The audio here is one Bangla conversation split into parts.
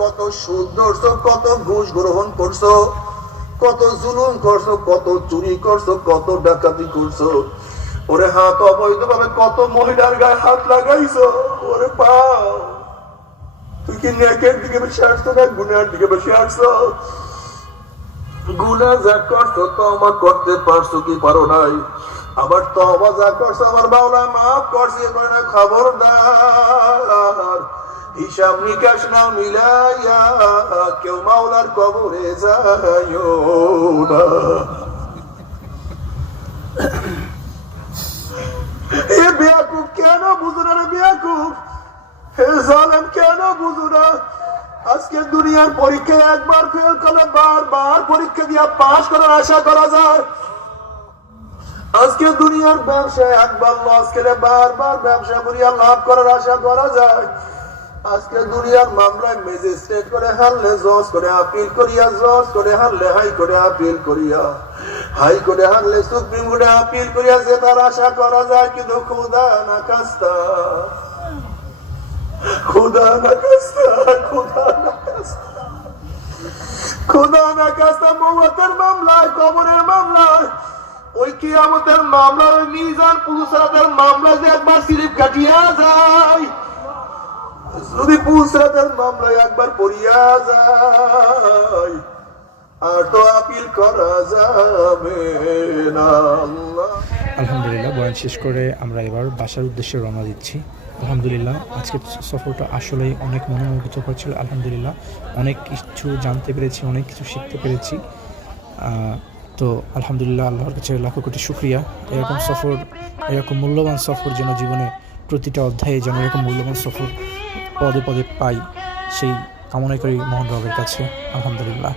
কত সুদ ধরছো, কত ঘুষ গ্রহণ করছো, কত জুলুম করছো, কত চুরি করছো, কত ডাকাতি করছো। ওরে হাত অবৈধভাবে কত মহিলার গায়ে হাত লাগাইছো। ওরে পাও, তুই কি নেকের দিকে বেশি আসছো না গুনার দিকে বেশি আসছো? গুনাহ যা করছো তওবা করতে পারছো কি পারো নাই? আবার তওবা যা করছো আমার মাওলা মাফ করছে করে না। খবরদার, হিসাব নিকাশ না মিলাইয়া কেউ মাওলার কবরে যাইও না। এ বেয়াকুব কেন বুঝো না রে বেয়াকুব? হে জালেম কেন বুঝো না? আজকে দুনিয়ার পরীক্ষায় একবার ফেল করলে বারবার পরীক্ষা দিয়া পাস করার আশা করা যায়। আজকে দুনিয়ার ব্যবসায় একবার লস খেলে বারবার ব্যবসা করিয়া লাভ করার আশা করা যায়। আজকে দুনিয়ার মামলায় ম্যাজিস্ট্রেট করে হারলে জজ করে আপিল করিয়া, জজ করে হারলে হাই করে আপিল করিয়া, হাই করে হারলে সুপ্রিম কোর্টে আপিল করিয়া জেতার আশা করা যায়। কিন্তু খুদা না খাস্তা, খুদা না খাস্তা, খুদা না খাস্তা, খুদা না খাস্তা মৌতের মামলায়, কবরের মামলায়, ওই কিয়ামতের মামলা, ওই মিজান পুলিশের মামলা যে একবার স্লিপ কাটিয়া যায়, যদি পুলিশের মামলায় একবার পড়িয়া যায় আর তো আপিল করা যাবে না। আলহামদুলিল্লাহ, বয়ান শেষ করে আমরা এবার বাসার উদ্দেশ্যে রওনা দিচ্ছি। আলহামদুলিল্লাহ, আজকের সফরটা আসলেই অনেক মনোমুগ্ধকর ছিল। আলহামদুলিল্লাহ, অনেক কিছু জানতে পেরেছি, অনেক কিছু শিখতে পেরেছি। তো আলহামদুলিল্লাহ, আল্লাহর কাছে লাখো কোটি শুকরিয়া। এরকম সফর, এরকম মূল্যবান সফর যেন জীবনে প্রতিটা অধ্যায়ে যেন এরকম মূল্যবান সফর পদে পদে পাই, সেই কামনা করি মোহন রবের কাছে। আলহামদুলিল্লাহ।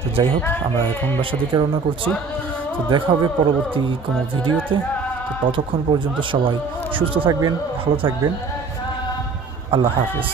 তো যাই হোক, আমরা এখন বাসা দিকে রওনা করছি। তো দেখা হবে পরবর্তী কোনো ভিডিওতে। তো ততক্ষণ পর্যন্ত সবাই সুস্থ থাকবেন, ভালো থাকবেন। আল্লাহ হাফিজ।